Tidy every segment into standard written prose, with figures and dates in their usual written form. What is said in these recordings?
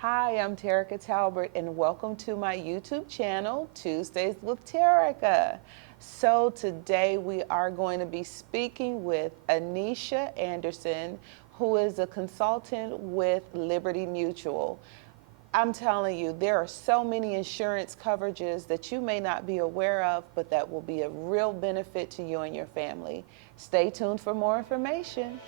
Hi, I'm Terica Talbert, and welcome to my YouTube channel, Tuesdays with Terica. So today we are going to be speaking with Anisha Anderson, who is a consultant with Liberty Mutual. I'm telling you, there are so many insurance coverages that you may not be aware of, but that will be a real benefit to you and your family. Stay tuned for more information.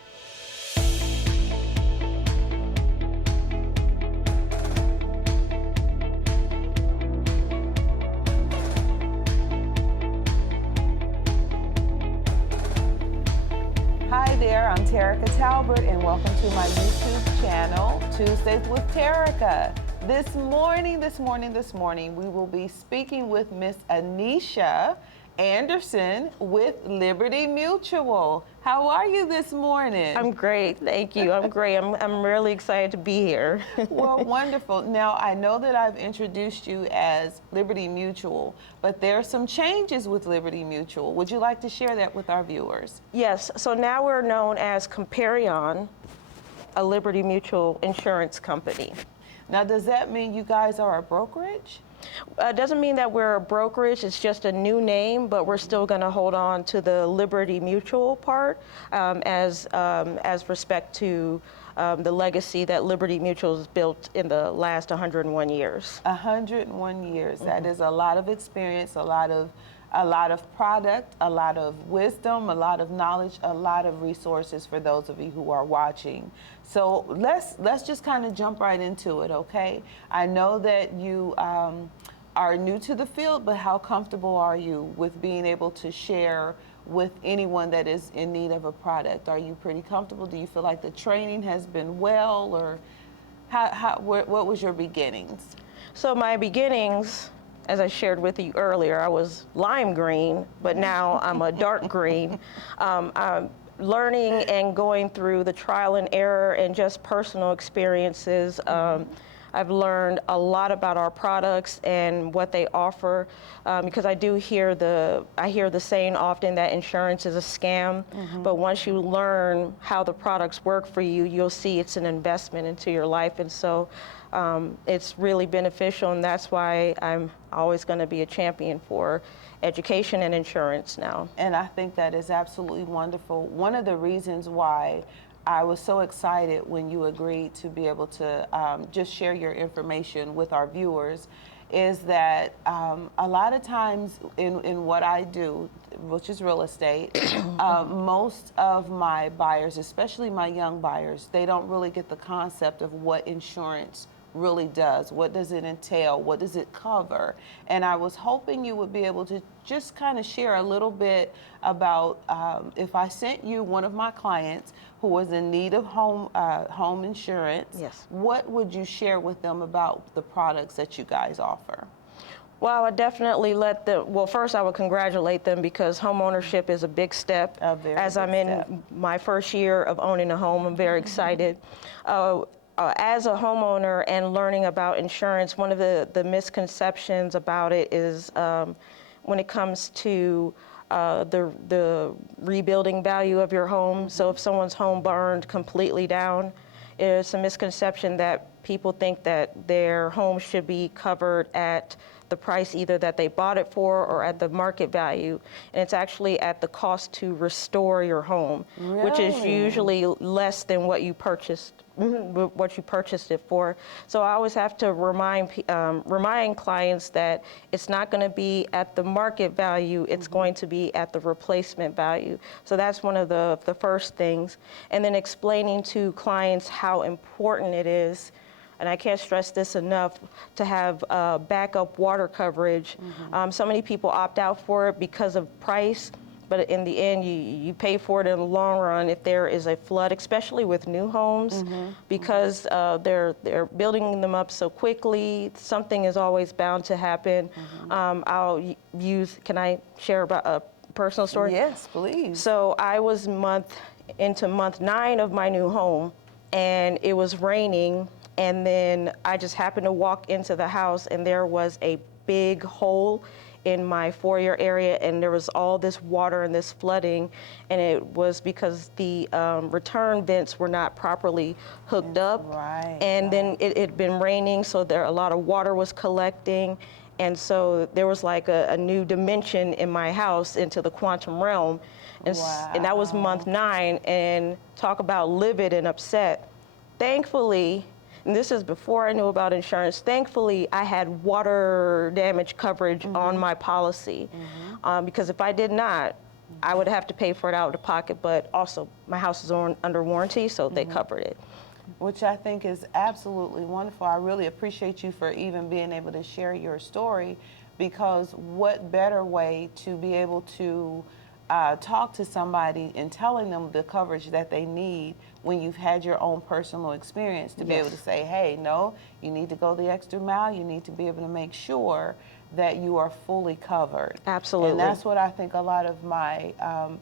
Hi there, I'm Terica Talbert, and welcome to my YouTube channel, Tuesdays with Terica. This morning, we will be speaking with Ms Anisha Anderson with Liberty Mutual. How are you this morning? I'm great, thank you. I'm great. I'm really excited to be here. Well, wonderful. Now, I know that I've introduced you as Liberty Mutual, but there are some changes with Liberty Mutual. Would you like to share that with our viewers? Yes, so now we're known as Comparion, a Liberty Mutual insurance company. Now, does that mean you guys are a brokerage? Doesn't mean that we're a brokerage, it's just a new name, but we're still going to hold on to the Liberty Mutual part as respect to the legacy that Liberty Mutual has built in the last 101 years. 101 years. That is a lot of experience, a lot of product, a lot of wisdom, a lot of knowledge, a lot of resources for those of you who are watching. So let's just kind of jump right into it, okay? I know that you are new to the field, but how comfortable are you with being able to share with anyone that is in need of a product? Are you pretty comfortable? Do you feel like the training has been well, or what was your beginnings? So my beginnings, as I shared with you earlier, I was lime green, but now I'm a dark green. I'm learning and going through the trial and error and just personal experiences. I've learned a lot about our products and what they offer, because I hear the saying often that insurance is a scam, but once you learn how the products work for you, you'll see it's an investment into your life. And so it's really beneficial, and that's why I'm always going to be a champion for education and insurance now. And I think that is absolutely wonderful. One of the reasons why I was so excited when you agreed to be able to just share your information with our viewers is that a lot of times in what I do, which is real estate, most of my buyers, especially my young buyers, they don't really get the concept of what insurance really does. What does it entail? What does it cover? And I was hoping you would be able to just kind of share a little bit about if I sent you one of my clients who was in need of home insurance, yes, what would you share with them about the products that you guys offer? Well, I would definitely let them, well, first I would congratulate them because home ownership is a big step. As I'm in my first year of owning a home, I'm very excited. As a homeowner and learning about insurance, one of the misconceptions about it is when it comes to the rebuilding value of your home. So if someone's home burned completely down, it's a misconception that people think that their home should be covered at the price either that they bought it for or at the market value. And it's actually at the cost to restore your home, which is usually less than what you purchased it for. So I always have to remind clients that it's not going to be at the market value, it's going to be at the replacement value. So that's one of the first things. And then explaining to clients how important it is, and I can't stress this enough, to have backup water coverage. So many people opt out for it because of price, but in the end, you pay for it in the long run if there is a flood, especially with new homes, because they're building them up so quickly. Something is always bound to happen. Can I share about a personal story? Yes, please. So I was into month 9 of my new home, and it was raining. And then I just happened to walk into the house, and there was a big hole in my foyer area, and there was all this water and this flooding, and it was because the return vents were not properly hooked up. Right. And then it had been raining, so a lot of water was collecting. And so there was like a new dimension in my house into the quantum realm. And, and that was month 9, and talk about livid and upset. Thankfully, and this is before I knew about insurance, thankfully I had water damage coverage on my policy. Because if I did not, I would have to pay for it out of the pocket, but also my house is under warranty, so they covered it. Which I think is absolutely wonderful. I really appreciate you for even being able to share your story, because what better way to be able to talk to somebody and telling them the coverage that they need when you've had your own personal experience, to be able to say, hey, no, you need to go the extra mile, you need to be able to make sure that you are fully covered. Absolutely. And that's what I think a lot of my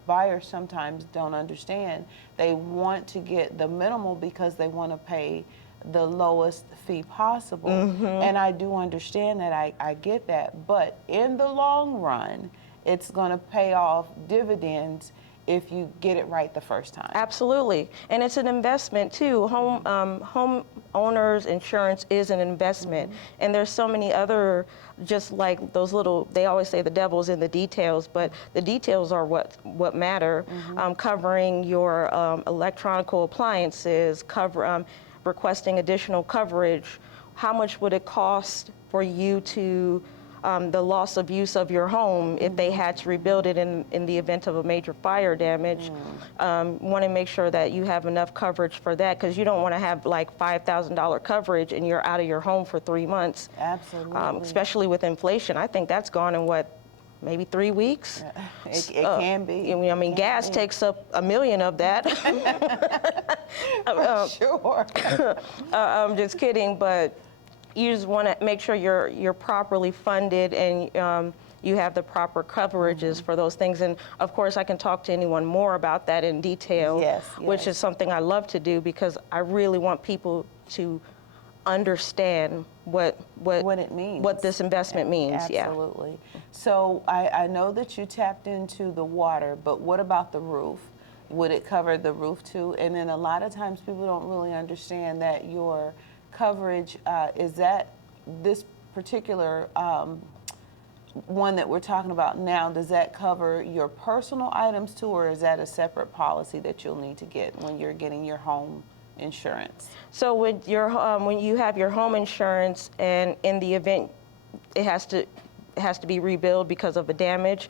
buyers sometimes don't understand. They want to get the minimal because they want to pay the lowest fee possible. And I do understand that, I get that. But in the long run, it's going to pay off dividends if you get it right the first time. Absolutely. And it's an investment too. Home owners insurance is an investment. And there's so many other, just like those little, they always say the devil's in the details, but the details are what matter. Covering your electronical appliances, requesting additional coverage. How much would it cost for you to the loss of use of your home if they had to rebuild it in the event of a major fire damage? Want to make sure that you have enough coverage for that, because you don't want to have like $5,000 coverage and you're out of your home for 3 months. Absolutely. Especially with inflation. I think that's gone in what, maybe 3 weeks? It can be. I mean, gas takes up $1 million of that. Sure. I'm just kidding, but you just want to make sure you're properly funded and you have the proper coverages for those things. And of course, I can talk to anyone more about that in detail, which is something I love to do, because I really want people to understand what it means, what this investment means. Absolutely. So I know that you tapped into the water, but what about the roof? Would it cover the roof too? And then a lot of times people don't really understand that your coverage is that this particular one that we're talking about now, does that cover your personal items too, or is that a separate policy that you'll need to get when you're getting your home insurance? So with your when you have your home insurance, and in the event it has to be rebuilt because of a damage,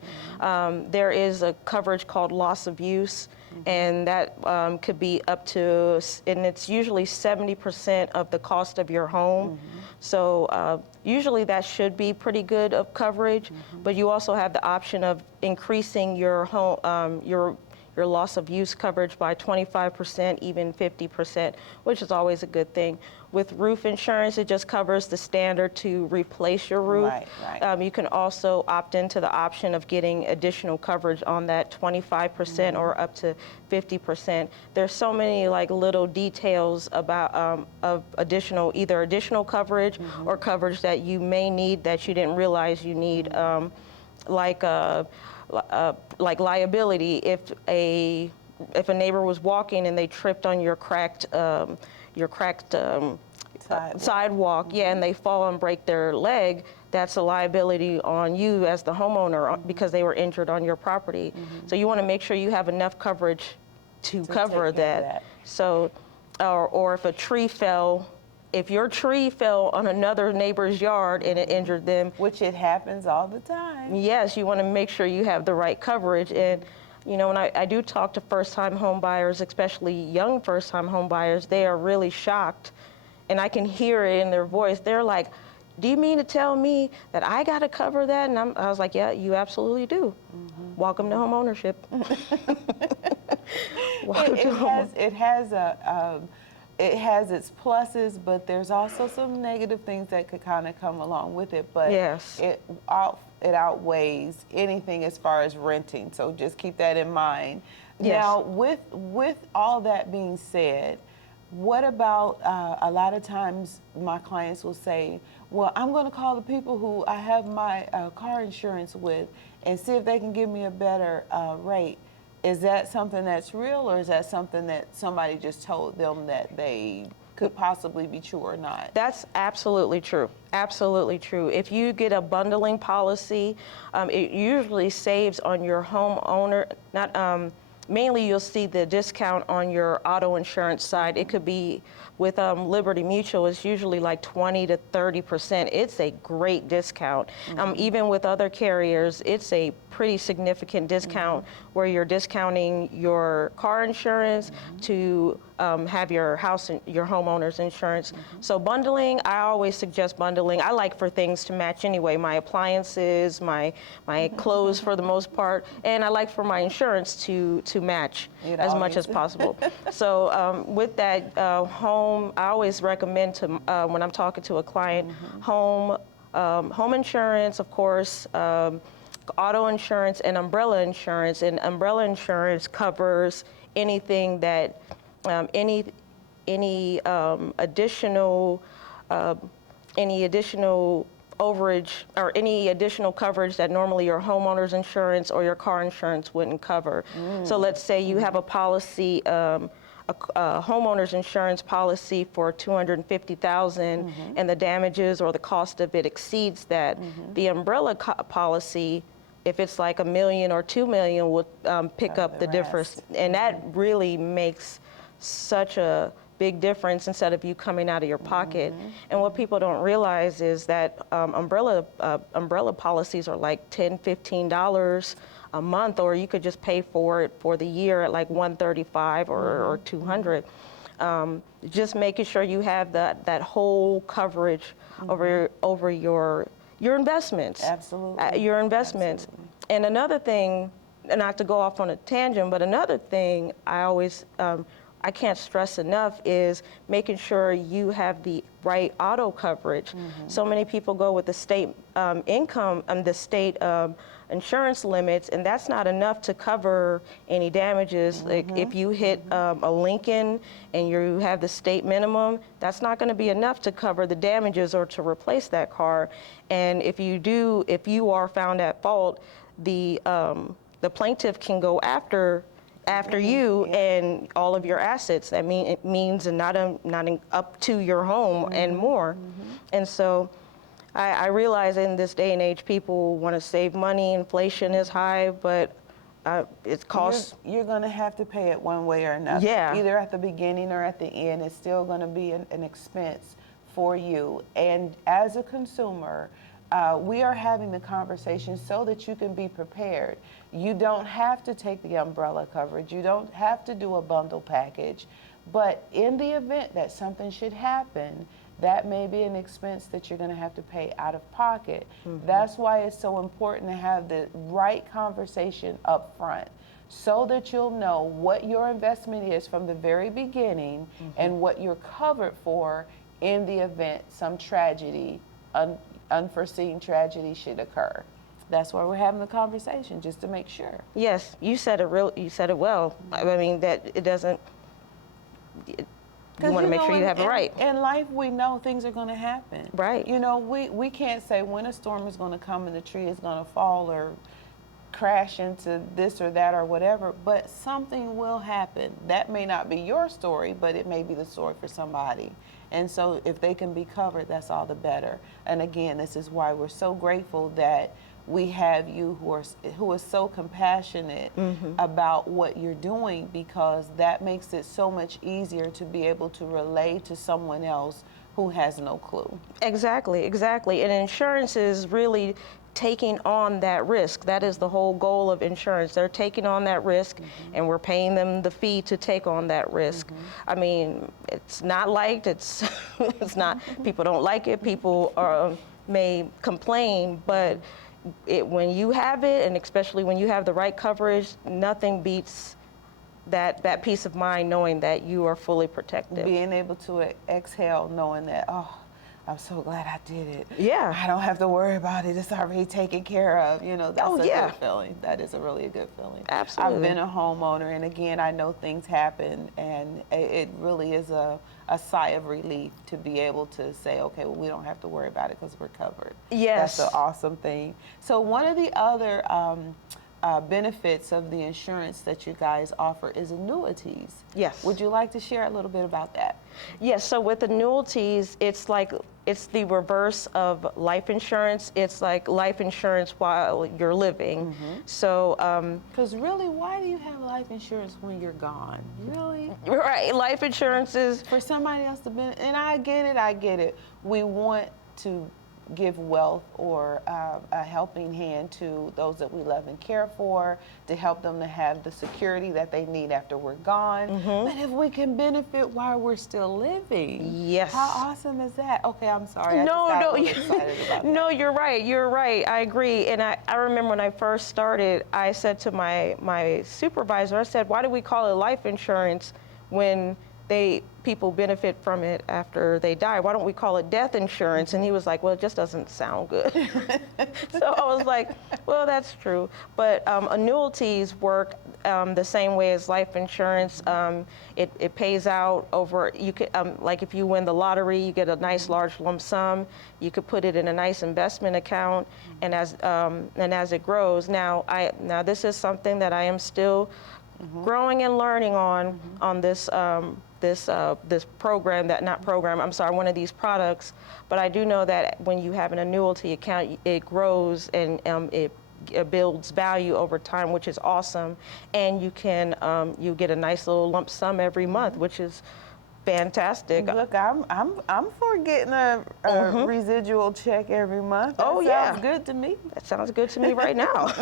there is a coverage called loss of use, and that could be up to, and it's usually 70% of the cost of your home. So usually that should be pretty good of coverage, but you also have the option of increasing your home, your loss of use coverage by 25%, even 50%, which is always a good thing. With roof insurance, it just covers the standard to replace your roof. You can also opt into the option of getting additional coverage on that 25% or up to 50%. There's so many like little details about of either additional coverage or coverage that you may need that you didn't realize you need, like liability. If a neighbor was walking and they tripped on your cracked sidewalk, and they fall and break their leg, that's a liability on you as the homeowner because they were injured on your property. So you want to make sure you have enough coverage to cover that. So, or if a tree fell. If your tree fell on another neighbor's yard and it injured them, which it happens all the time. Yes, you want to make sure you have the right coverage. And you know, when I do talk to first-time home buyers, especially young first-time home buyers, they are really shocked, and I can hear it in their voice. They're like, "Do you mean to tell me that I got to cover that?" And I was like, "Yeah, you absolutely do. Welcome to home ownership." It has its pluses, but there's also some negative things that could kind of come along with it. But it outweighs anything as far as renting. So just keep that in mind. Now, with all that being said, What about a lot of times my clients will say, well, I'm going to call the people who I have my car insurance with and see if they can give me a better rate. Is that something that's real, or is that something that somebody just told them that they could possibly be true or not? That's absolutely true. Absolutely true. If you get a bundling policy, it usually saves on your homeowner, mainly you'll see the discount on your auto insurance side. It could be with Liberty Mutual, it's usually like 20 to 30%. It's a great discount. Even with other carriers, it's a pretty significant discount where you're discounting your car insurance to have your house and your homeowner's insurance. So bundling, I always suggest bundling. I like for things to match anyway, my appliances, my clothes for the most part, and I like for my insurance to match as much as possible. So with that, home, I always recommend to, when I'm talking to a client, home insurance, of course, auto insurance and umbrella insurance. And umbrella insurance covers anything that, any additional overage or any additional coverage that normally your homeowner's insurance or your car insurance wouldn't cover. So let's say you have a policy, a homeowner's insurance policy for $250,000 and the damages or the cost of it exceeds that. The umbrella policy, if it's like $1 million or $2 million, will pick up the difference. And that really makes such a big difference instead of you coming out of your pocket. And what people don't realize is that umbrella policies are like $10, $15 a month, or you could just pay for it for the year at like $135 or $200. Just making sure you have that whole coverage over your investments. Absolutely. Your investments. Absolutely. And another thing, and not to go off on a tangent, but another thing I always I can't stress enough is making sure you have the right auto coverage. So many people go with the state income and the state insurance limits, and that's not enough to cover any damages. Like if you hit a Lincoln and you have the state minimum, that's not going to be enough to cover the damages or to replace that car. And if you are found at fault, the plaintiff can go after you and all of your assets. That means not up to your home and more. And so I realize in this day and age, people want to save money. Inflation is high, but it costs. You're going to have to pay it one way or another. Yeah. Either at the beginning or at the end, it's still going to be an expense for you. And as a consumer, we are having the conversation so that you can be prepared. You don't have to take the umbrella coverage. You don't have to do a bundle package. But in the event that something should happen, that may be an expense that you're going to have to pay out of pocket. That's why it's so important to have the right conversation up front, so that you'll know what your investment is from the very beginning and what you're covered for in the event some tragedy, unforeseen tragedy should occur. That's why we're having the conversation, just to make sure. Yes, you said it well. I mean, that it doesn't. You want to make sure you have it right. In life, we know things are going to happen. Right. You know, we can't say when a storm is going to come and the tree is going to fall or crash into this or that or whatever, but something will happen. That may not be your story, but it may be the story for somebody. And so if they can be covered, that's all the better. And again, this is why we're so grateful that we have you who are so compassionate about what you're doing, because that makes it so much easier to be able to relay to someone else who has no clue. Exactly. And insurance is really taking on that risk. That is the whole goal of insurance. They're taking on that risk, and we're paying them the fee to take on that risk. I mean, it's not liked. It's not. People don't like it. People may complain, but when you have it, and especially when you have the right coverage, nothing beats that peace of mind knowing that you are fully protected. Being able to exhale knowing that, I'm so glad I did it. Yeah. I don't have to worry about it. It's already taken care of. You know, that's a good feeling. That is a really good feeling. Absolutely. I've been a homeowner, and again, I know things happen, and it really is a sigh of relief to be able to say, okay, well, we don't have to worry about it because we're covered. Yes. That's an awesome thing. So one of the other benefits of the insurance that you guys offer is annuities. Yes. Would you like to share a little bit about that? Yes, so with annuities, it's the reverse of life insurance. It's like life insurance while you're living. So, because really, why do you have life insurance when you're gone? Really? Right, life insurance is for somebody else to benefit. And I get it. We want to give wealth or a helping hand to those that we love and care for, to help them to have the security that they need after we're gone. But if we can benefit while we're still living, yes. How awesome is that? Okay, I'm sorry. No, excited about no, you're right. I agree. And I remember when I first started, I said to my supervisor, I said, why do we call it life insurance when people benefit from it after they die? Why don't we call it death insurance? And he was like, well, it just doesn't sound good. So I was like, well, that's true. But annuities work the same way as life insurance. It pays out over, you could, like if you win the lottery, you get a nice large lump sum. You could put it in a nice investment account, and as it grows. Now this is something that I am still growing and learning on this this program, one of these products. But I do know that when you have an annuity account, it grows and it builds value over time, which is awesome. And you can you get a nice little lump sum every month, which is fantastic. Look, I'm for getting a residual check every month. That sounds good to me. That sounds good to me right now.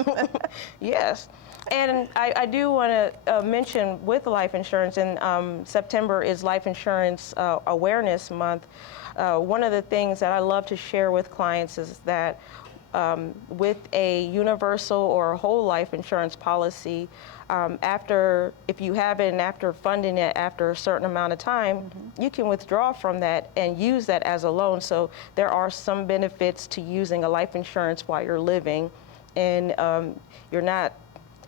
Yes. And I do want to mention with life insurance, and September is Life Insurance Awareness Month. One of the things that I love to share with clients is that with a universal or whole life insurance policy, if you have it and after funding it after a certain amount of time, you can withdraw from that and use that as a loan. So there are some benefits to using a life insurance while you're living, and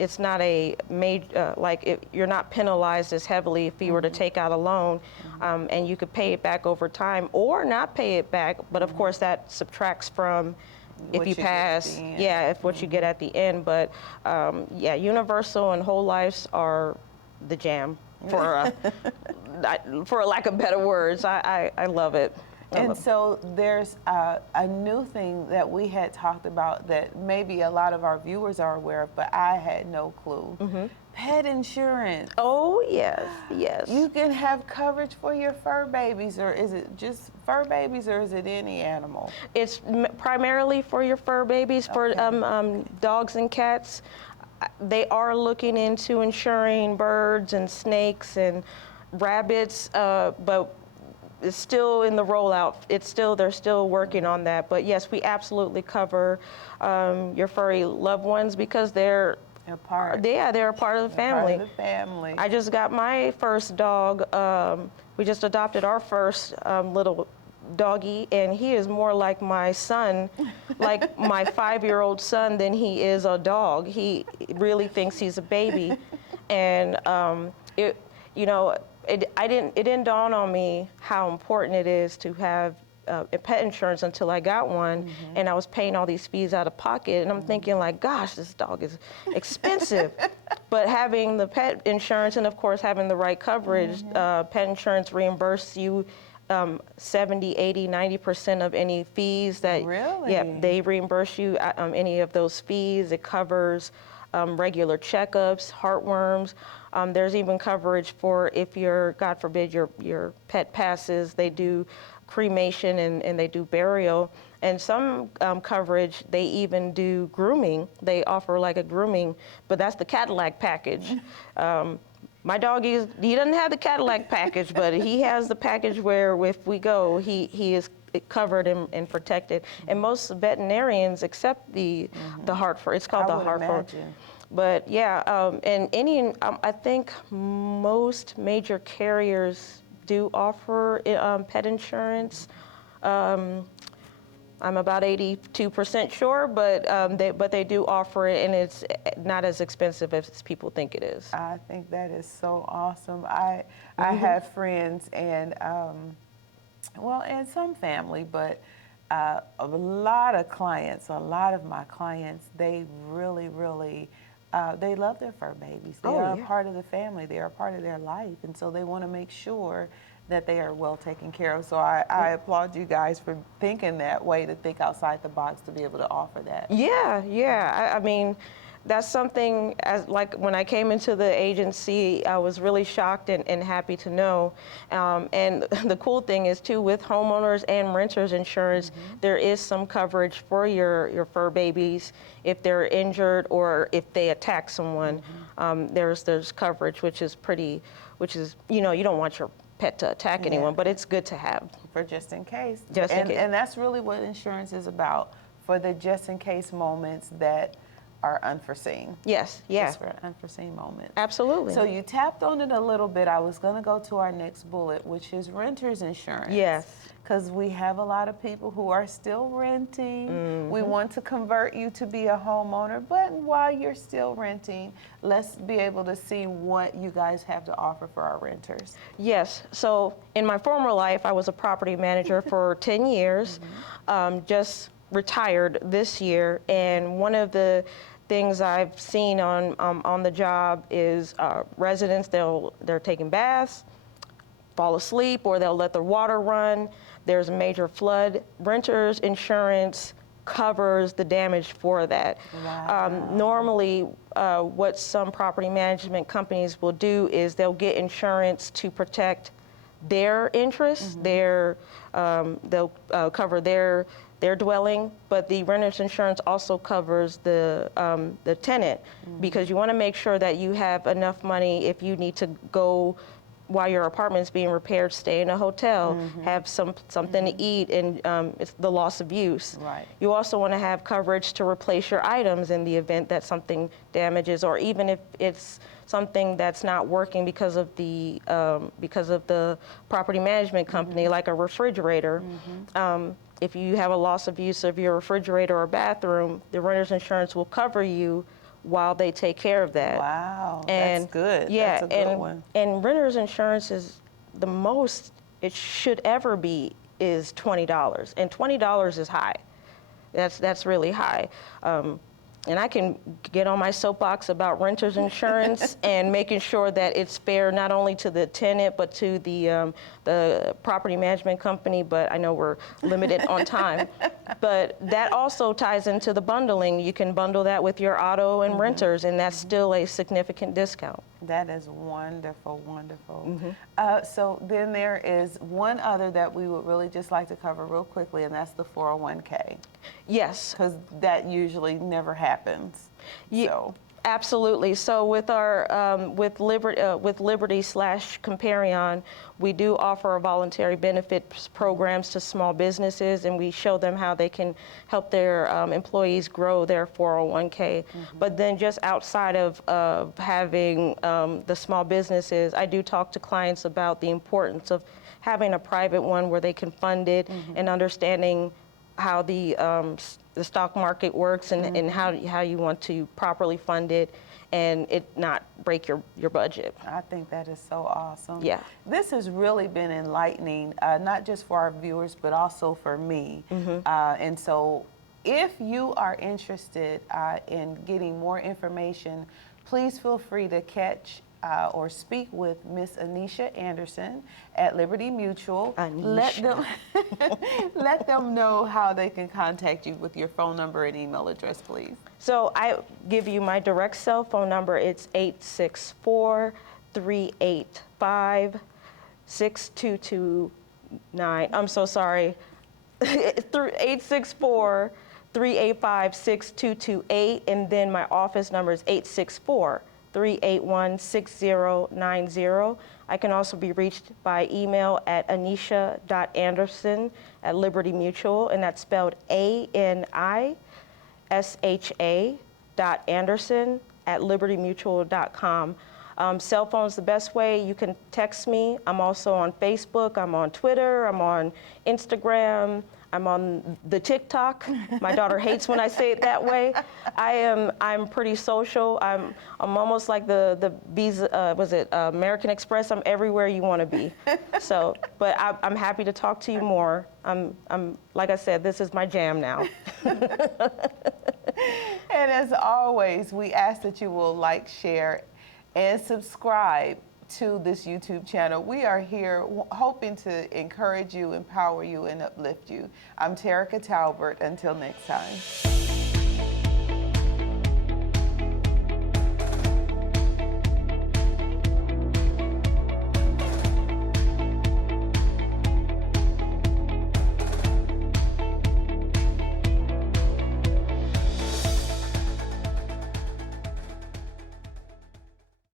it's not a major, you're not penalized as heavily if you were to take out a loan, and you could pay it back over time or not pay it back. But of course that subtracts from if you pass, what you get at the end. But universal and whole lives are the jam, for lack of better words. I love it. And so there's a new thing that we had talked about that maybe a lot of our viewers are aware of, but I had no clue. Pet insurance. Oh, yes, yes. You can have coverage for your fur babies, or is it just fur babies, or is it any animal? It's primarily for your fur babies, for dogs and cats. They are looking into insuring birds and snakes and rabbits, but it's still in the rollout. They're still working on that. But yes, we absolutely cover your furry loved ones because they're a part. Yeah, they're a part of the family. Part of the family. I just got my first dog. We just adopted our first little doggy, and he is more like my son, like my 5-year-old son, than he is a dog. He really thinks he's a baby, and it didn't dawn on me how important it is to have a pet insurance until I got one, and I was paying all these fees out of pocket, and I'm thinking like, gosh, this dog is expensive. But having the pet insurance, and of course having the right coverage, pet insurance reimburses you 70, 80, 90% of any fees that, they reimburse you any of those fees. It covers regular checkups, heartworms. There's even coverage for if God forbid, your pet passes. They do cremation and they do burial. And some coverage, they even do grooming. They offer like a grooming, but that's the Cadillac package. My dog, he doesn't have the Cadillac package, but he has the package where if we go, he is covered and protected. And most veterinarians accept the heart for, it's called the heart for. But and I think most major carriers do offer pet insurance. I'm about 82% sure, but they do offer it, and it's not as expensive as people think it is. I think that is so awesome. I have friends and well, and some family, but a lot of clients, a lot of my clients, they really, really, they love their fur babies. They are a part of the family. They are a part of their life, and so they want to make sure that they are well taken care of. So I applaud you guys for thinking that way, to think outside the box to be able to offer that. Yeah, yeah. I mean, that's something, like when I came into the agency, I was really shocked and happy to know. And the cool thing is too, with homeowners and renters insurance, there is some coverage for your fur babies if they're injured or if they attack someone. There's coverage, which is, you don't want your pet to attack anyone, but it's good to have. For just in case. Just in case. And that's really what insurance is about, for the just in case moments that are unforeseen. Yes, yeah. Just for unforeseen moments. Absolutely. So you tapped on it a little bit. I was going to go to our next bullet, which is renter's insurance. Yes. Because we have a lot of people who are still renting. We want to convert you to be a homeowner, but while you're still renting, let's be able to see what you guys have to offer for our renters. Yes. So in my former life, I was a property manager for 10 years, just retired this year, and one of the things I've seen on the job is residents, they're taking baths, fall asleep, or they'll let their water run. There's a major flood. Renters insurance covers the damage for that. Wow. Normally, what some property management companies will do is they'll get insurance to protect their interests. They'll cover their dwelling, but the renter's insurance also covers the tenant, because you want to make sure that you have enough money if you need to go while your apartment's being repaired, stay in a hotel, have something to eat, and it's the loss of use. Right. You also want to have coverage to replace your items in the event that something damages, or even if it's something that's not working because of the property management company, like a refrigerator. If you have a loss of use of your refrigerator or bathroom, the renter's insurance will cover you while they take care of that. Wow, And that's good. Yeah, that's a good one. And renter's insurance is the most it should ever be is $20, and $20 is high. That's really high. And I can get on my soapbox about renter's insurance and making sure that it's fair not only to the tenant but to the property management company. But I know we're limited on time. But that also ties into the bundling. You can bundle that with your auto and renters, and that's still a significant discount. That is wonderful, wonderful. So then there is one other that we would really just like to cover real quickly, and that's the 401k. Yes. Because that usually never happens. So. Absolutely. So with our with Liberty/Comparion, we do offer voluntary benefits programs to small businesses, and we show them how they can help their employees grow their 401k. But then just outside of having the small businesses, I do talk to clients about the importance of having a private one where they can fund it, and understanding how the stock market works, and how you want to properly fund it and it not break your budget. I think that is so awesome. Yeah. This has really been enlightening, not just for our viewers, but also for me. And so if you are interested in getting more information, please feel free to catch or speak with Ms. Anisha Anderson at Liberty Mutual. Anisha. Let them know how they can contact you with your phone number and email address, please. So I give you my direct cell phone number. It's 864-385-6229. I'm so sorry. 864-385-6228, and then my office number is 864-381-6090. I can also be reached by email at anisha.anderson@Liberty Mutual, and that's spelled ANISHA.Anderson@libertymutual.com. Cell phone's the best way. You can text me. I'm also on Facebook. I'm on Twitter. I'm on Instagram. I'm on the TikTok. My daughter hates when I say it that way. I'm pretty social. I'm almost like the Visa, American Express. I'm everywhere you want to be. So, but I'm happy to talk to you more. I'm like I said, this is my jam now. And as always, we ask that you will like, share, and subscribe to this YouTube channel. We are here hoping to encourage you, empower you, and uplift you. I'm Terica Talbert. Until next time.